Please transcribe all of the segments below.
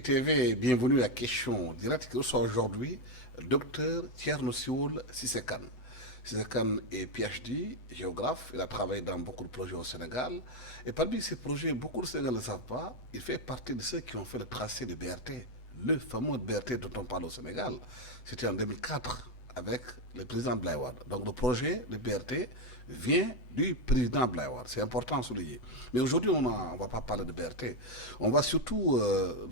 ITV, bienvenue à Question Directe qui reçoit aujourd'hui Dr Thierno Sioul Sissekan. Sissekan est PhD, géographe, il a travaillé dans beaucoup de projets au Sénégal. Et parmi ces projets, beaucoup de Sénégalais ne le savent pas, il fait partie de ceux qui ont fait le tracé de BRT, le fameux BRT dont on parle au Sénégal. C'était en 2004 avec le président Abdoulaye Wade. Donc le projet de BRT vient du président Abdoulaye Wade. C'est important à souligner. Mais aujourd'hui, on ne va pas parler de BRT. On va surtout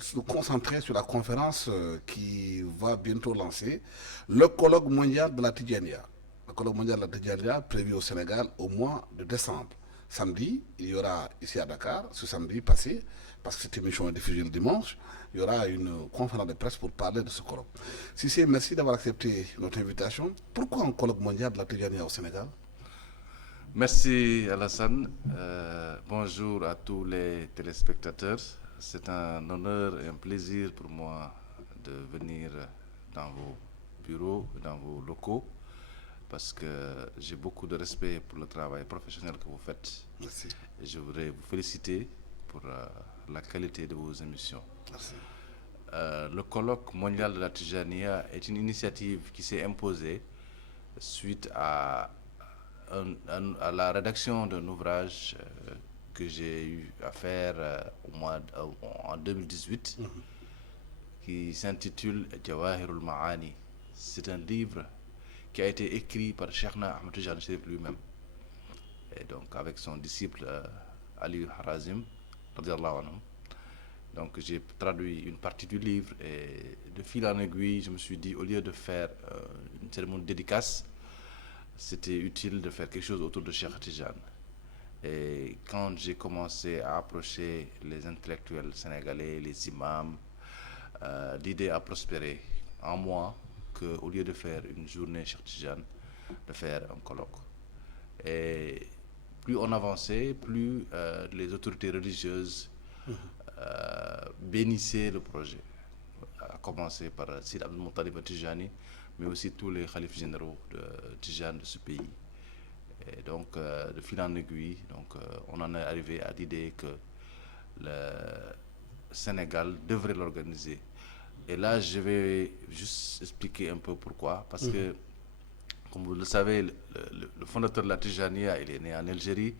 se concentrer sur la conférence qui va bientôt lancer le colloque mondial de la Tidjania. Le colloque mondial de la Tidjania prévu au Sénégal au mois de décembre. Samedi, il y aura ici à Dakar, ce samedi passé, parce que cette émission est diffusée le dimanche, il y aura une conférence de presse pour parler de ce colloque. Cissé, merci d'avoir accepté notre invitation. Pourquoi un colloque mondial de la Tidjania au Sénégal? Merci Alassane. Bonjour à tous les téléspectateurs. C'est un honneur et un plaisir pour moi de venir dans vos bureaux, dans vos locaux, parce que j'ai beaucoup de respect pour le travail professionnel que vous faites. Merci. Et je voudrais vous féliciter pour la qualité de vos émissions. Merci. Le colloque mondial de la Tidjania est une initiative qui s'est imposée suite à la rédaction d'un ouvrage que j'ai eu à faire en 2018 qui s'intitule Jawahirul Ma'ani. C'est un livre qui a été écrit par Cheikhna Ahmed Tidiane Chérif lui-même et donc avec son disciple Ali Harazim radiallahu anhu. Donc j'ai traduit une partie du livre et de fil en aiguille je me suis dit au lieu de faire une cérémonie de dédicace, c'était utile de faire quelque chose autour de Cheikh Tidjane. Et quand j'ai commencé à approcher les intellectuels sénégalais, les imams, l'idée a prospéré en moi qu'au lieu de faire une journée Cheikh Tidjane, de faire un colloque. Et plus on avançait, plus les autorités religieuses bénissaient le projet, à commencer par Sidi Abdel Moutalib Tidjani, mais aussi tous les khalifes généraux de Tidjane de ce pays. Et donc, de fil en aiguille, on en est arrivé à l'idée que le Sénégal devrait l'organiser. Et là, je vais juste expliquer un peu pourquoi. Parce que, comme vous le savez, le fondateur de la Tidjania, il est né en Algérie.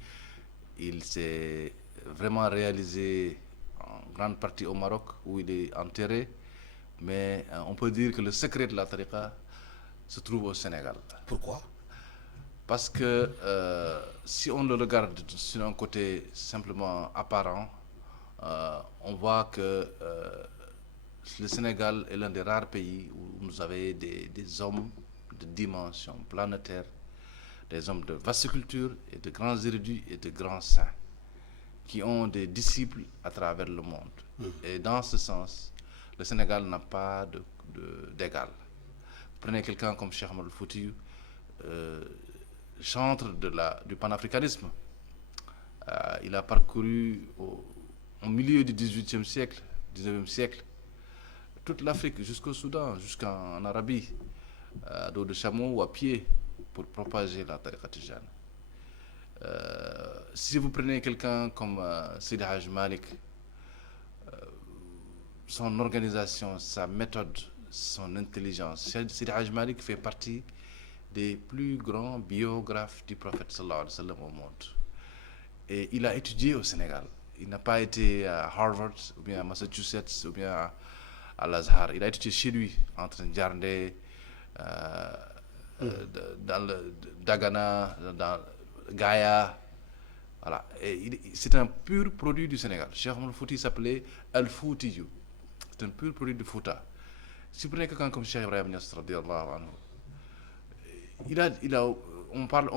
Il s'est vraiment réalisé en grande partie au Maroc, où il est enterré. Mais on peut dire que le secret de la tariqa se trouve au Sénégal. Pourquoi? Parce que si on le regarde sur un côté simplement apparent, on voit que le Sénégal est l'un des rares pays où nous avons des hommes de dimension planétaire, des hommes de vaste culture et de grands érudits et de grands saints, qui ont des disciples à travers le monde. Et dans ce sens, le Sénégal n'a pas d'égal. Prenez quelqu'un comme Cheikh Ahmadou Foutiyou, chantre du panafricanisme. Il a parcouru au milieu du XVIIIe siècle, XIXe siècle, toute l'Afrique jusqu'au Soudan, jusqu'en Arabie, à dos de chameau ou à pied, pour propager la tariqa Tidjane. Si vous prenez quelqu'un comme Sidi Haj Malik, son organisation, sa méthode, son intelligence. Sidi Haj Malik fait partie des plus grands biographes du prophète sallallahu alayhi wa sallam au monde. Et il a étudié au Sénégal. Il n'a pas été à Harvard, ou bien à Massachusetts, ou bien à l'Azhar. Il a étudié chez lui, entre Ndjarndé, dans le Dagana, dans Gaïa. Voilà. Et c'est un pur produit du Sénégal. Cheikh Ahmadou Fouti s'appelait Al-Foutiyou. C'est un pur produit de Fouta. Si vous prenez quelqu'un comme Cheikh Ibrahim Niass, on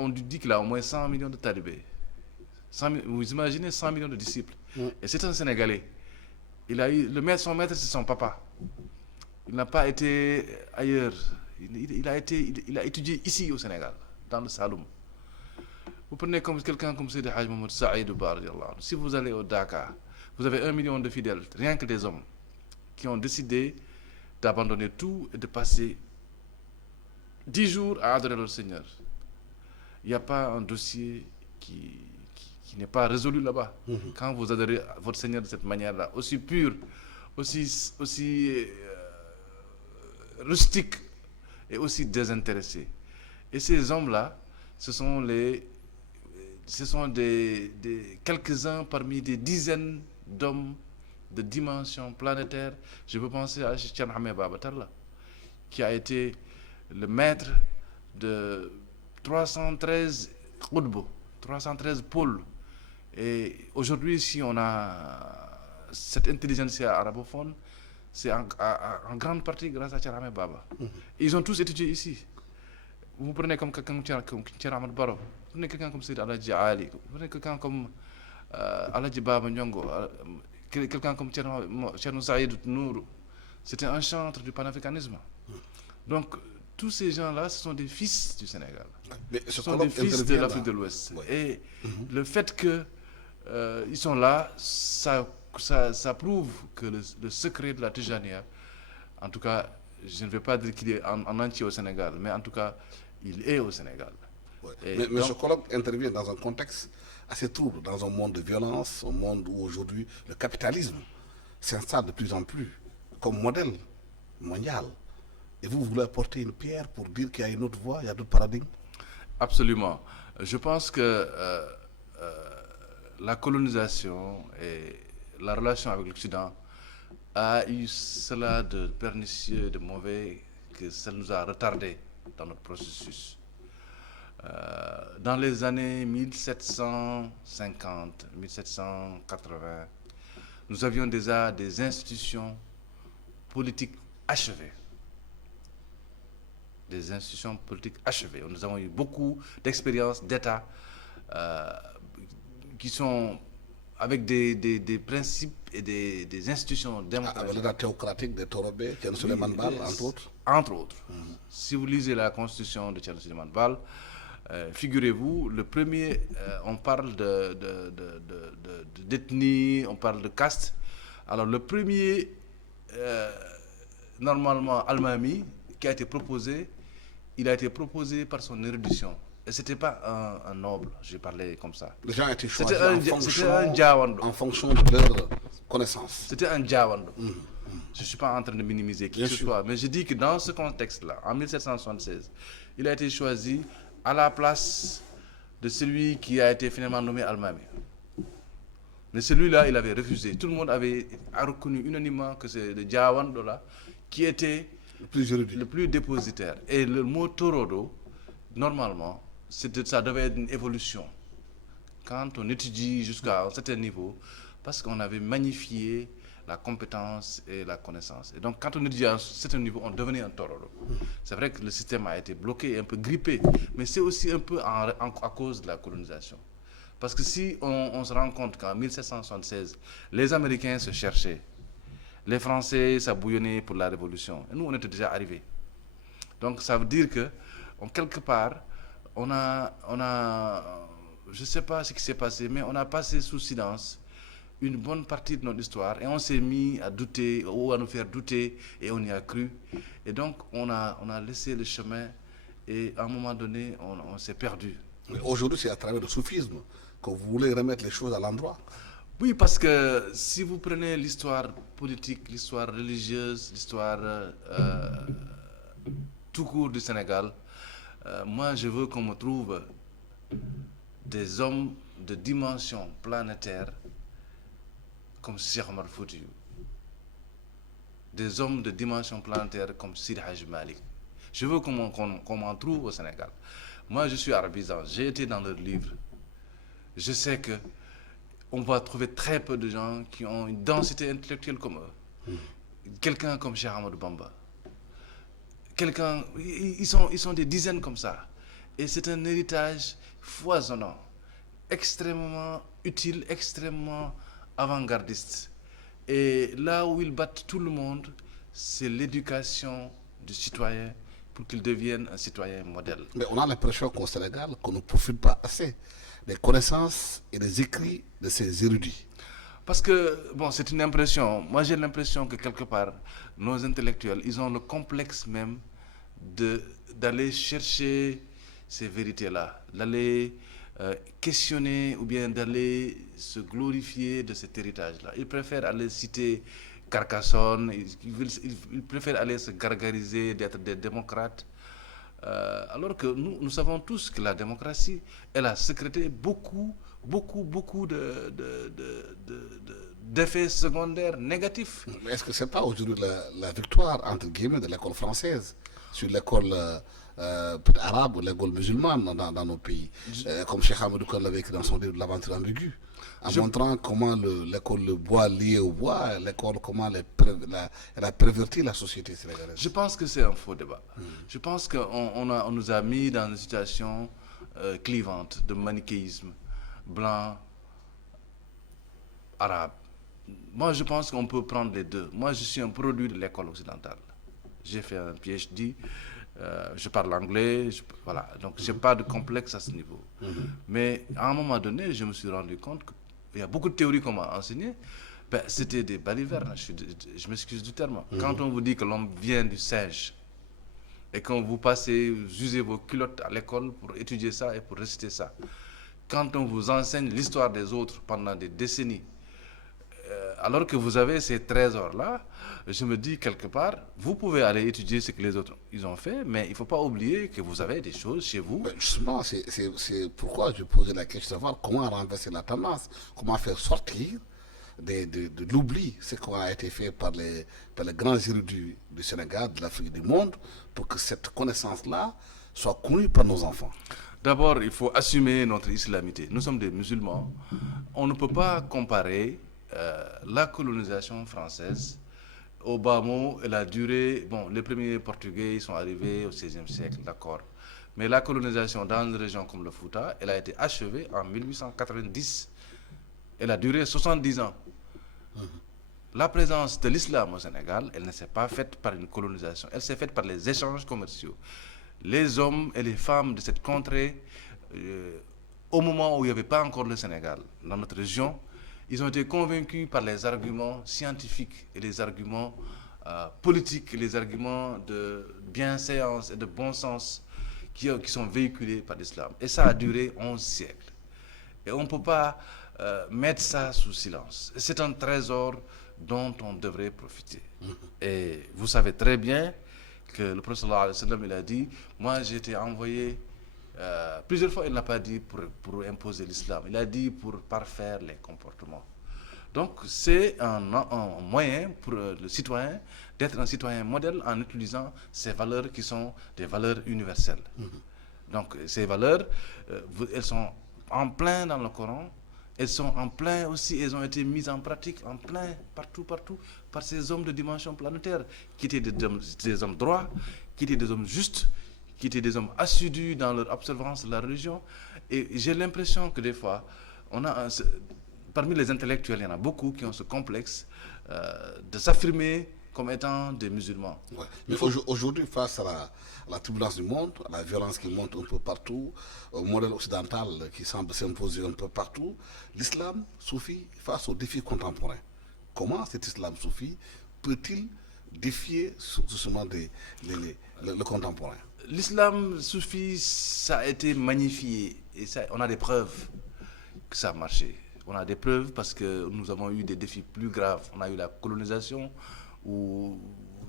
dit qu'il a au moins 100 millions de talibés. Vous imaginez 100 millions de disciples. Et c'est un Sénégalais. Son maître, c'est son papa. Il n'a pas été ailleurs. Il a étudié ici au Sénégal, dans le Saloum. Vous prenez quelqu'un comme Sidi Haj Mohamed Saïd Bar. Si vous allez au Dakar, vous avez 1 million de fidèles, rien que des hommes, qui ont décidé d'abandonner tout et de passer 10 jours à adorer leur Seigneur. Il n'y a pas un dossier qui n'est pas résolu là-bas. Quand vous adorez votre Seigneur de cette manière-là, aussi pure, aussi rustiques et aussi désintéressés. Et ces hommes-là, ce sont quelques-uns parmi des dizaines d'hommes de dimension planétaire. Je peux penser à Thierno Hamé Babatar, qui a été le maître de 313 Qutb, 313 pôles. Et aujourd'hui, si on a cette intelligentsia arabophone, c'est en grande partie grâce à Thierno Hamé Baba. Ils ont tous étudié ici. Vous prenez comme quelqu'un comme Thierno Ahmed Baro, vous prenez quelqu'un comme Seydi Aladji Ali, vous prenez quelqu'un comme Aladji Baba Nyongo, quelqu'un comme Thierno Saïd Nourou. C'était un chantre du panafricanisme. Donc, tous ces gens-là, ce sont des fils du Sénégal. Mais ce sont des fils de l'Afrique de l'Ouest. Oui. Et le fait qu'ils sont là, ça prouve que le secret de la Tijania, en tout cas, je ne vais pas dire qu'il est en entier au Sénégal, mais en tout cas, il est au Sénégal. Ouais. Mais donc, ce colloque intervient dans un contexte assez trouble, dans un monde de violence, un monde où aujourd'hui le capitalisme s'installe de plus en plus comme modèle mondial. Et vous voulez apporter une pierre pour dire qu'il y a une autre voie, il y a d'autres paradigmes? Absolument. Je pense que la colonisation et la relation avec l'Occident a eu cela de pernicieux, de mauvais, que ça nous a retardé dans notre processus. Dans les années 1750, 1780, nous avions déjà des institutions politiques achevées. Des institutions politiques achevées. Nous avons eu beaucoup d'expériences d'État qui sont avec des principes et des institutions démocratiques. Avec l'État théocratique de Torobé, Thierno Souleymane Baal, entre autres. Entre autres. Si vous lisez la constitution de Thierno Souleymane Baal, figurez-vous, le premier, on parle d'ethnie, on parle de caste. Alors le premier, normalement, Almami, qui a été proposé, il a été proposé par son érudition. Et ce n'était pas un noble, j'ai parlé comme ça. Les gens étaient choisis en fonction de leur connaissance. C'était un Djawando. Je ne suis pas en train de minimiser qui que ce soit, mais je dis que dans ce contexte-là, en 1776, il a été choisi à la place de celui qui a été finalement nommé Almami. Mais celui-là, il avait refusé. Tout le monde a reconnu unanimement que c'est le Djawando-là qui était le plus dépositaire. Et le mot Torodo, normalement, ça devait être une évolution. Quand on étudie jusqu'à un certain niveau, parce qu'on avait magnifié la compétence et la connaissance. Et donc, quand on étudie à un certain niveau, on devenait un Torodo. C'est vrai que le système a été bloqué, un peu grippé, mais c'est aussi un peu à cause de la colonisation. Parce que si on se rend compte qu'en 1776, les Américains se cherchaient, les Français, ça bouillonnait pour la Révolution. Et nous, on était déjà arrivés. Donc, ça veut dire que, quelque part, on a, je ne sais pas ce qui s'est passé, mais on a passé sous silence une bonne partie de notre histoire et on s'est mis à douter ou à nous faire douter et on y a cru. Et donc, on a laissé le chemin et à un moment donné, on s'est perdu. Aujourd'hui, c'est à travers le soufisme que vous voulez remettre les choses à l'endroit. Oui, parce que si vous prenez l'histoire politique, l'histoire religieuse, l'histoire tout court du Sénégal, moi je veux qu'on me trouve des hommes de dimension planétaire comme Cheikh Omar Foutiyou, des hommes de dimension planétaire comme Sidi Hadj Malick. Je veux qu'on m'en trouve au Sénégal. Moi je suis arabisant, j'ai été dans leurs livres. Je sais que on va trouver très peu de gens qui ont une densité intellectuelle comme eux. Quelqu'un comme Cheikh Ahmadou Bamba. Ils sont des dizaines comme ça. Et c'est un héritage foisonnant, extrêmement utile, extrêmement avant-gardiste. Et là où ils battent tout le monde, c'est l'éducation du citoyen pour qu'il devienne un citoyen modèle. Mais on a l'impression qu'au Sénégal, qu'on ne profite pas assez des connaissances et des écrits de ces érudits. Parce que, bon, c'est une impression. Moi, j'ai l'impression que quelque part, nos intellectuels, ils ont le complexe même d'aller chercher ces vérités-là, d'aller questionner ou bien d'aller se glorifier de cet héritage-là. Ils préfèrent aller citer Carcassonne, ils préfèrent aller se gargariser d'être des démocrates. Alors que nous savons tous que la démocratie, elle a sécrété beaucoup d'effets secondaires négatifs. Mais est-ce que c'est pas aujourd'hui la victoire, entre guillemets, de l'école française sur l'école arabe ou l'école musulmane dans nos pays, comme Cheikh Hamadou Kane l'avait écrit dans son livre de l'aventure ambiguë, en montrant comment l'école le bois lié au bois, l'école comment elle a perverti la société sénégalaise. Je pense que c'est un faux débat. Je pense qu'on nous a mis dans une situation clivante de manichéisme blanc, arabe. Moi, je pense qu'on peut prendre les deux. Moi, je suis un produit de l'école occidentale. J'ai fait un PhD, je parle anglais, voilà. Donc, je n'ai pas de complexe à ce niveau. Mais à un moment donné, je me suis rendu compte qu'il y a beaucoup de théories qu'on m'a enseignées. Ben, c'était des balivernes, je m'excuse du terme. Quand on vous dit que l'homme vient du singe et quand vous passez, usez vos culottes à l'école pour étudier ça et pour réciter ça, quand on vous enseigne l'histoire des autres pendant des décennies, alors que vous avez ces trésors-là, je me dis quelque part, vous pouvez aller étudier ce que les autres ils ont fait, mais il ne faut pas oublier que vous avez des choses chez vous. Ben justement, c'est pourquoi je posais la question de savoir comment renverser la tendance, comment faire sortir de l'oubli ce qui a été fait par les grands érudits du Sénégal, de l'Afrique et du monde, pour que cette connaissance-là soit connue par nos enfants. D'abord, il faut assumer notre islamité. Nous sommes des musulmans. On ne peut pas comparer la colonisation française au bas mot et la durée. Bon, les premiers Portugais sont arrivés au XVIe siècle, d'accord. Mais la colonisation dans une région comme le Fouta, elle a été achevée en 1890. Elle a duré 70 ans. La présence de l'islam au Sénégal, elle ne s'est pas faite par une colonisation, elle s'est faite par les échanges commerciaux. Les hommes et les femmes de cette contrée, au moment où il n'y avait pas encore le Sénégal, dans notre région, ils ont été convaincus par les arguments scientifiques et les arguments politiques, et les arguments de bienséance et de bon sens qui sont véhiculés par l'islam. Et ça a duré 11 siècles. Et on ne peut pas mettre ça sous silence. C'est un trésor dont on devrait profiter. Et vous savez très bien que le prophète sallallahu alayhi wa sallam, il a dit, moi j'ai été envoyé, plusieurs fois il n'a pas dit pour imposer l'islam, il a dit pour parfaire les comportements. Donc c'est un moyen pour le citoyen d'être un citoyen modèle en utilisant ces valeurs qui sont des valeurs universelles. Donc ces valeurs, elles sont en plein dans le Coran. Elles sont en plein aussi, elles ont été mises en pratique en plein, partout, par ces hommes de dimension planétaire, qui étaient des hommes droits, qui étaient des hommes justes, qui étaient des hommes assidus dans leur observance de la religion. Et j'ai l'impression que des fois, parmi les intellectuels, il y en a beaucoup qui ont ce complexe de s'affirmer comme étant des musulmans. Ouais. Mais aujourd'hui, face à la turbulence du monde, à la violence qui monte un peu partout, au modèle occidental qui semble s'imposer un peu partout, l'islam soufi face aux défis contemporains. Comment cet islam soufi peut-il défier justement le contemporain? L'islam soufi, ça a été magnifié et ça, on a des preuves que ça a marché. On a des preuves parce que nous avons eu des défis plus graves. On a eu la colonisation, où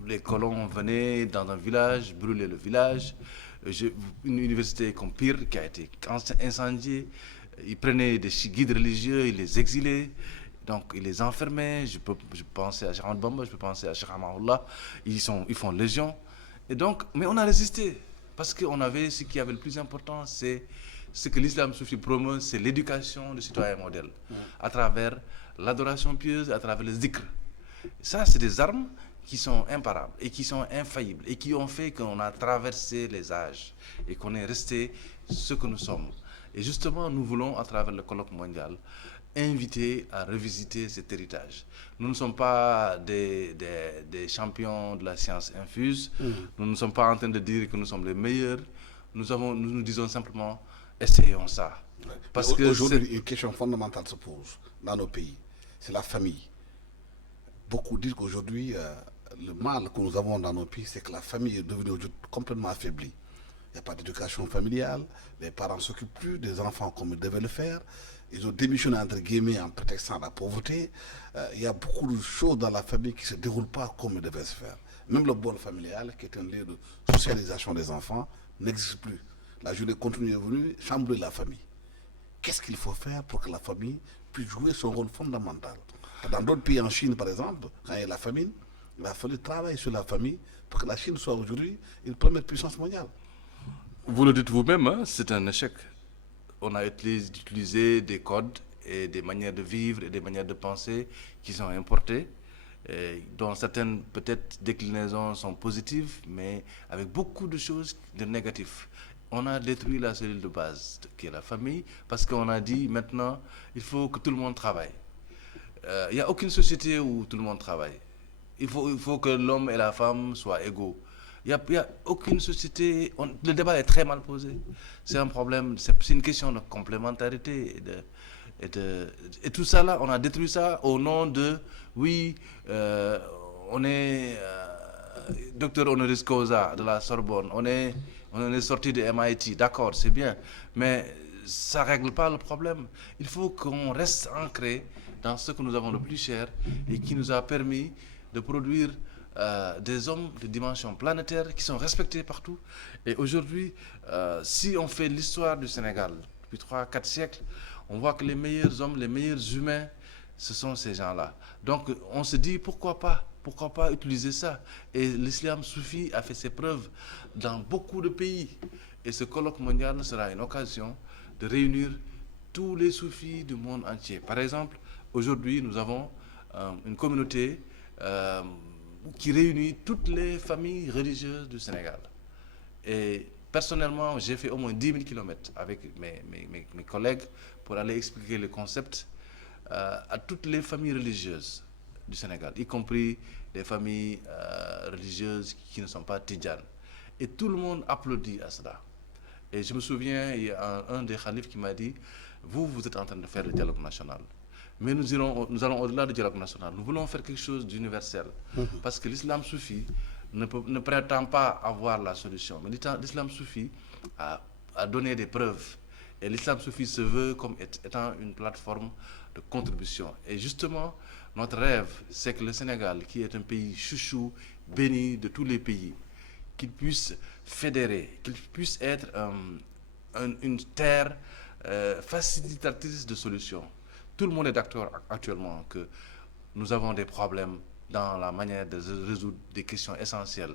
les colons venaient dans un village, brûlaient le village. Une université comme Pire qui a été incendiée. Ils prenaient des guides religieux, ils les exilaient. Donc ils les enfermaient. Je peux penser à Cheikh Ahmadou Bamba, je peux penser à Cheikh Ahmadullah. Ils font légion. Et donc, mais on a résisté. Parce qu'on avait ce qui avait le plus important, c'est ce que l'islam soufi promeut, c'est l'éducation du citoyen modèle. À travers l'adoration pieuse, à travers le zikr. Ça, c'est des armes qui sont imparables et qui sont infaillibles et qui ont fait qu'on a traversé les âges et qu'on est resté ce que nous sommes. Et justement, nous voulons, à travers le colloque mondial, inviter à revisiter cet héritage. Nous ne sommes pas des champions de la science infuse. Nous ne sommes pas en train de dire que nous sommes les meilleurs. Nous disons simplement, essayons ça. Ouais. Parce que aujourd'hui, une question fondamentale se pose dans nos pays, c'est la famille. Beaucoup disent qu'aujourd'hui, le mal que nous avons dans nos pays, c'est que la famille est devenue complètement affaiblie. il n'y a pas d'éducation familiale, les parents ne s'occupent plus des enfants comme ils devaient le faire, ils ont démissionné entre guillemets en prétextant la pauvreté. Il y a beaucoup de choses dans la famille qui ne se déroulent pas comme elles devaient se faire. Même le bol familial, qui est un lieu de socialisation des enfants, n'existe plus. La journée continue est venue chambrer la famille. Qu'est-ce qu'il faut faire pour que la famille puisse jouer son rôle fondamental? Dans d'autres pays, en Chine par exemple, quand il y a la famine, il a fallu travailler sur la famille pour que la Chine soit aujourd'hui une première puissance mondiale. Vous le dites vous-même, hein, c'est un échec. On a utilisé des codes et des manières de vivre et des manières de penser qui sont importées, dont certaines peut-être déclinaisons sont positives, mais avec beaucoup de choses de négatives. On a détruit la cellule de base qui est la famille parce qu'on a dit maintenant il faut que tout le monde travaille. Il n'y a aucune société où tout le monde travaille. Il faut que l'homme et la femme soient égaux. Il n'y a aucune société. Le débat est très mal posé. C'est un problème, c'est une question de complémentarité. Et tout ça là, on a détruit ça au nom de oui, on est docteur honoris causa de la Sorbonne, on est sorti de MIT, d'accord, c'est bien, mais ça ne règle pas le problème. Il faut qu'on reste ancré dans ce que nous avons de plus cher et qui nous a permis de produire des hommes de dimension planétaire qui sont respectés partout. Et aujourd'hui, si on fait l'histoire du Sénégal depuis 3-4 siècles, on voit que les meilleurs hommes, les meilleurs humains, ce sont ces gens-là. Donc on se dit pourquoi pas utiliser ça. Et l'islam soufi a fait ses preuves dans beaucoup de pays. Et ce colloque mondial sera une occasion de réunir tous les soufis du monde entier. Par exemple, aujourd'hui, nous avons une communauté qui réunit toutes les familles religieuses du Sénégal. Et personnellement, j'ai fait au moins 10 000 kilomètres avec mes collègues pour aller expliquer le concept à toutes les familles religieuses du Sénégal, y compris les familles religieuses qui ne sont pas tidjanes. Et tout le monde applaudit à cela. Et je me souviens, il y a un des khalifs qui m'a dit, vous êtes en train de faire le dialogue national. Mais nous allons au-delà du dialogue national. Nous voulons faire quelque chose d'universel. Parce que l'islam soufi ne prétend pas avoir la solution. Mais l'islam soufi a donné des preuves. Et l'islam soufi se veut comme étant une plateforme de contribution. Et justement, notre rêve, c'est que le Sénégal, qui est un pays chouchou, béni de tous les pays, qu'il puisse fédérer, qu'il puisse être une terre facilitatrice de solutions. Tout le monde est d'accord actuellement que nous avons des problèmes dans la manière de résoudre des questions essentielles.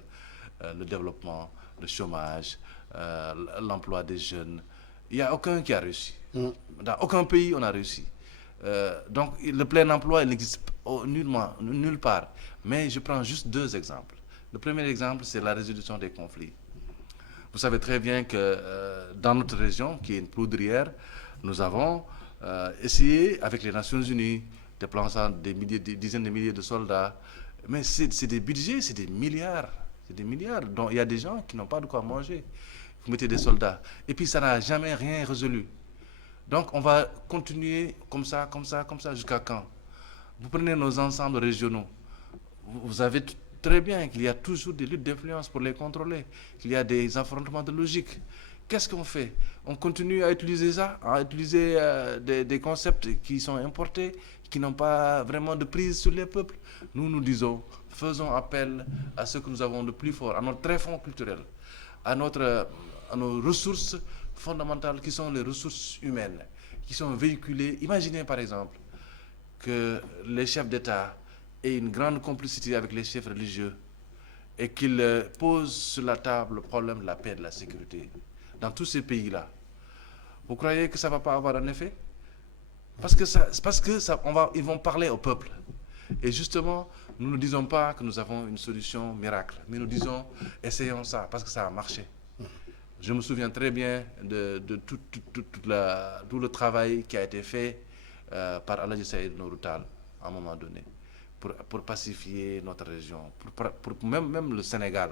Le développement, le chômage, l'emploi des jeunes. Il n'y a aucun qui a réussi. Dans aucun pays, on a réussi. Donc, le plein emploi, il n'existe nulle part. Mais je prends juste 2 exemples. Le premier exemple, c'est la résolution des conflits. Vous savez très bien que dans notre région, qui est une poudrière, nous avons essayé, avec les Nations Unies, déplaçant des dizaines de milliers de soldats. Mais c'est des budgets, c'est des milliards. C'est des milliards. Donc, il y a des gens qui n'ont pas de quoi manger. Vous mettez des soldats. Et puis, ça n'a jamais rien résolu. Donc, on va continuer comme ça, jusqu'à quand? Vous prenez nos ensembles régionaux. Vous savez très bien qu'il y a toujours des luttes d'influence pour les contrôler, qu'il y a des affrontements de logique. Qu'est-ce qu'on fait? On continue à utiliser ça, à utiliser des concepts qui sont importés, qui n'ont pas vraiment de prise sur les peuples. Nous disons, faisons appel à ce que nous avons de plus fort, à notre tréfonds culturel, à nos ressources fondamentales qui sont les ressources humaines, qui sont véhiculées. Imaginez par exemple que les chefs d'État aient une grande complicité avec les chefs religieux et qu'ils posent sur la table le problème de la paix et de la sécurité dans tous ces pays-là. Vous croyez que ça ne va pas avoir un effet? Parce que ils vont parler au peuple. Et justement, nous ne disons pas que nous avons une solution miracle, mais nous disons, essayons ça, parce que ça a marché. Je me souviens très bien de tout le travail qui a été fait par Aladji Saïd Nourou Tall à un moment donné, pour pacifier notre région, pour même le Sénégal,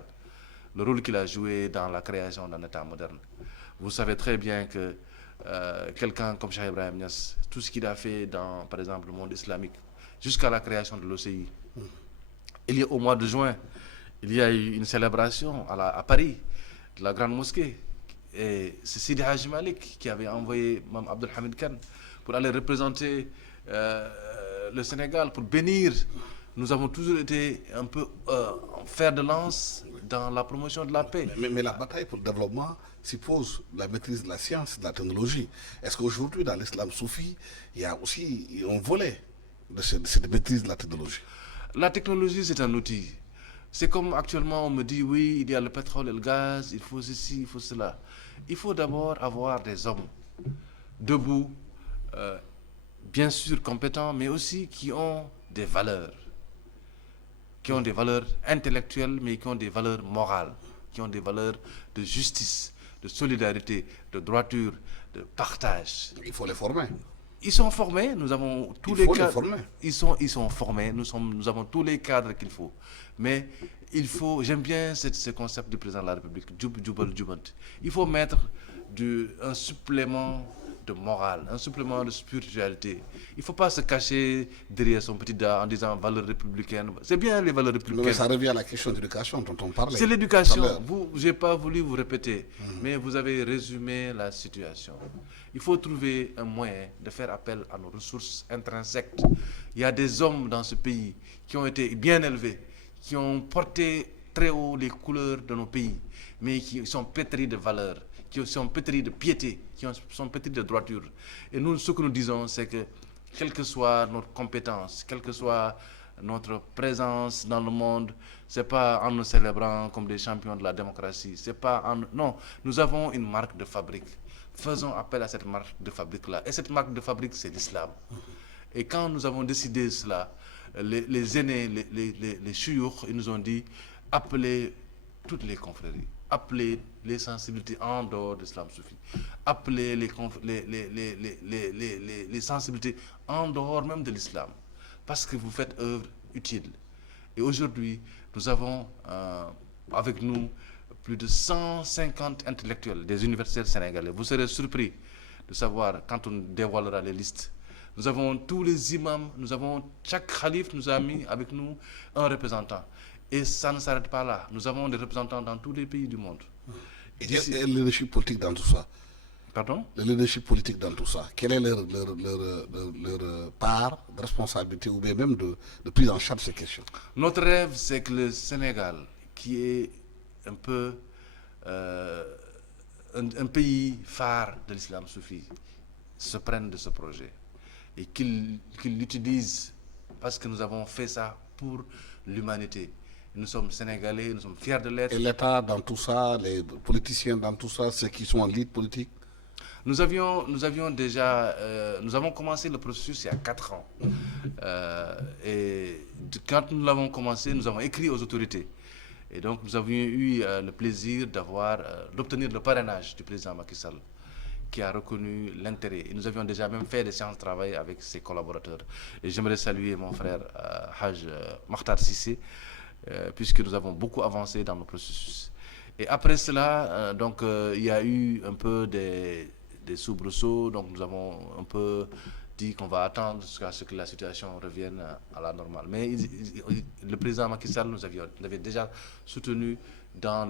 le rôle qu'il a joué dans la création d'un État moderne. Vous savez très bien que quelqu'un comme Cheikh Ibrahim Niass, tout ce qu'il a fait dans, par exemple, le monde islamique, jusqu'à la création de l'OCI, il y a au mois de juin, il y a eu une célébration à Paris, de la Grande Mosquée, Et c'est Sidi Haji Malik qui avait envoyé Mme Abdelhamid Khan pour aller représenter le Sénégal, pour bénir. Nous avons toujours été un peu fer de lance dans la promotion de la paix. Mais la bataille pour le développement suppose la maîtrise de la science et de la technologie. Est-ce qu'aujourd'hui, dans l'islam soufi, il y a aussi un volet de cette maîtrise de la technologie? La technologie, c'est un outil. C'est comme actuellement on me dit, oui, il y a le pétrole et le gaz, il faut ceci, il faut cela. Il faut d'abord avoir des hommes debout, bien sûr compétents, mais aussi qui ont des valeurs intellectuelles, mais qui ont des valeurs morales, qui ont des valeurs de justice, de solidarité, de droiture, de partage. Il faut les former. Ils sont formés, nous avons tous les cadres. Ils sont formés, nous avons tous les cadres qu'il faut. Mais il faut, j'aime bien ce concept du président de la République, Djoubal Djoubant. Il faut mettre un supplément de morale, un supplément de spiritualité. Il ne faut pas se cacher derrière son petit dard en disant valeurs républicaines. C'est bien les valeurs républicaines. Mais ça revient à la question de l'éducation dont on parlait. C'est l'éducation. Je n'ai pas voulu vous répéter, mais vous avez résumé la situation. Il faut trouver un moyen de faire appel à nos ressources intrinsèques. Il y a des hommes dans ce pays qui ont été bien élevés, qui ont porté très haut les couleurs de nos pays, mais qui sont pétris de valeurs, qui sont pétris de piété, qui sont pétris de droiture. Et nous, ce que nous disons, c'est que, quelle que soit notre compétence, quelle que soit notre présence dans le monde, ce n'est pas en nous célébrant comme des champions de la démocratie. C'est pas non, nous avons une marque de fabrique. Faisons appel à cette marque de fabrique-là. Et cette marque de fabrique, c'est l'islam. Et quand nous avons décidé cela, les aînés, les chouyours, ils nous ont dit, appelez toutes les confréries, appelez les sensibilités en dehors de l'islam soufi, appelez les sensibilités en dehors même de l'islam, parce que vous faites œuvre utile. Et aujourd'hui, nous avons avec nous plus de 150 intellectuels des universitaires sénégalais. Vous serez surpris de savoir quand on dévoilera les listes. Nous avons tous les imams, chaque calife nous a mis avec nous un représentant. Et ça ne s'arrête pas là. Nous avons des représentants dans tous les pays du monde. Et le leadership politique dans tout ça? Pardon? Le leadership politique dans tout ça, quelle est leur part de responsabilité ou bien même de prise en charge de ces questions? Notre rêve, c'est que le Sénégal, qui est un peu un pays phare de l'islam soufi, se prenne de ce projet et qu'il l'utilise, parce que nous avons fait ça pour l'humanité. Nous sommes Sénégalais, nous sommes fiers de l'être. Et l'État dans tout ça, les politiciens dans tout ça, ceux qui sont en lead politique? Nous avons commencé le processus il y a 4 ans. Et quand nous l'avons commencé, nous avons écrit aux autorités. Et donc nous avions eu le plaisir d'obtenir le parrainage du président Macky Sall, qui a reconnu l'intérêt. Et nous avions déjà même fait des séances de travail avec ses collaborateurs. Et j'aimerais saluer mon frère Haj Makhtar Sissé, puisque nous avons beaucoup avancé dans le processus. Et après cela, il y a eu un peu des soubresauts, donc nous avons un peu dit qu'on va attendre jusqu'à ce que la situation revienne à la normale. Mais le président Macky Sall nous avait déjà soutenu dans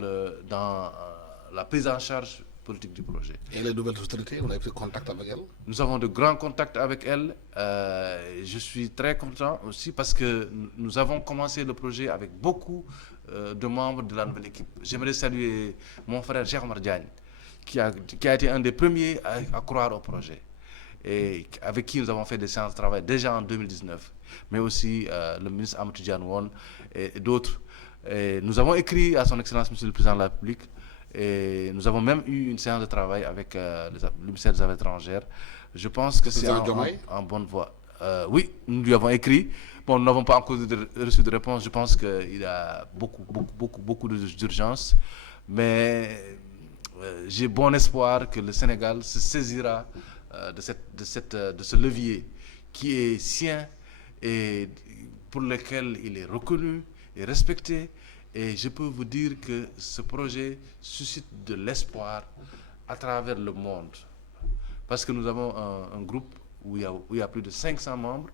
la prise en charge politique du projet. Et les nouvelles autorités, vous avez pris contact avec elles? Nous avons de grands contacts avec elles. Je suis très content aussi parce que nous avons commencé le projet avec beaucoup de membres de la nouvelle équipe. J'aimerais saluer mon frère Cheikh Omar Diagne, qui a été un des premiers à croire au projet, et avec qui nous avons fait des séances de travail déjà en 2019, mais aussi le ministre Amadou Tidiane Won et d'autres. Et nous avons écrit à son Excellence Monsieur le Président de la République, et nous avons même eu une séance de travail avec le ministère des Affaires étrangères. Je pense que c'est en bonne voie. Oui, nous lui avons écrit. Bon, nous n'avons pas encore reçu de réponse. Je pense qu'il y a beaucoup d'urgence. Mais j'ai bon espoir que le Sénégal se saisira de ce levier qui est sien et pour lequel il est reconnu et respecté. Et je peux vous dire que ce projet suscite de l'espoir à travers le monde. Parce que nous avons un groupe où il y a plus de 500 membres,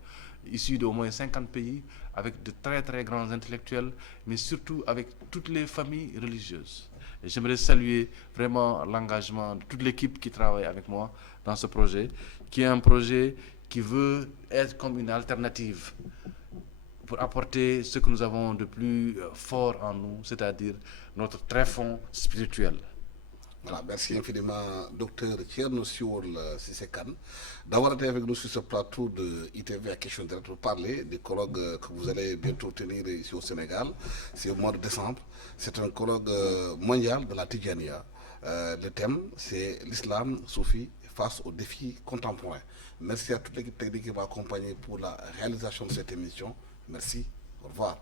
issus d'au moins 50 pays, avec de très très grands intellectuels, mais surtout avec toutes les familles religieuses. Et j'aimerais saluer vraiment l'engagement de toute l'équipe qui travaille avec moi dans ce projet, qui est un projet qui veut être comme une alternative pour apporter ce que nous avons de plus fort en nous, c'est-à-dire notre tréfonds spirituel. Voilà, merci infiniment, docteur Thierno Sioul Sissekan, d'avoir été avec nous sur ce plateau de ITV à question directe pour parler des colloques que vous allez bientôt tenir ici au Sénégal. C'est au mois de décembre. C'est un colloque mondial de la Tidjania. Le thème, c'est l'islam soufi face aux défis contemporains. Merci à toute l'équipe technique qui m'a accompagné pour la réalisation de cette émission. Merci. Au revoir.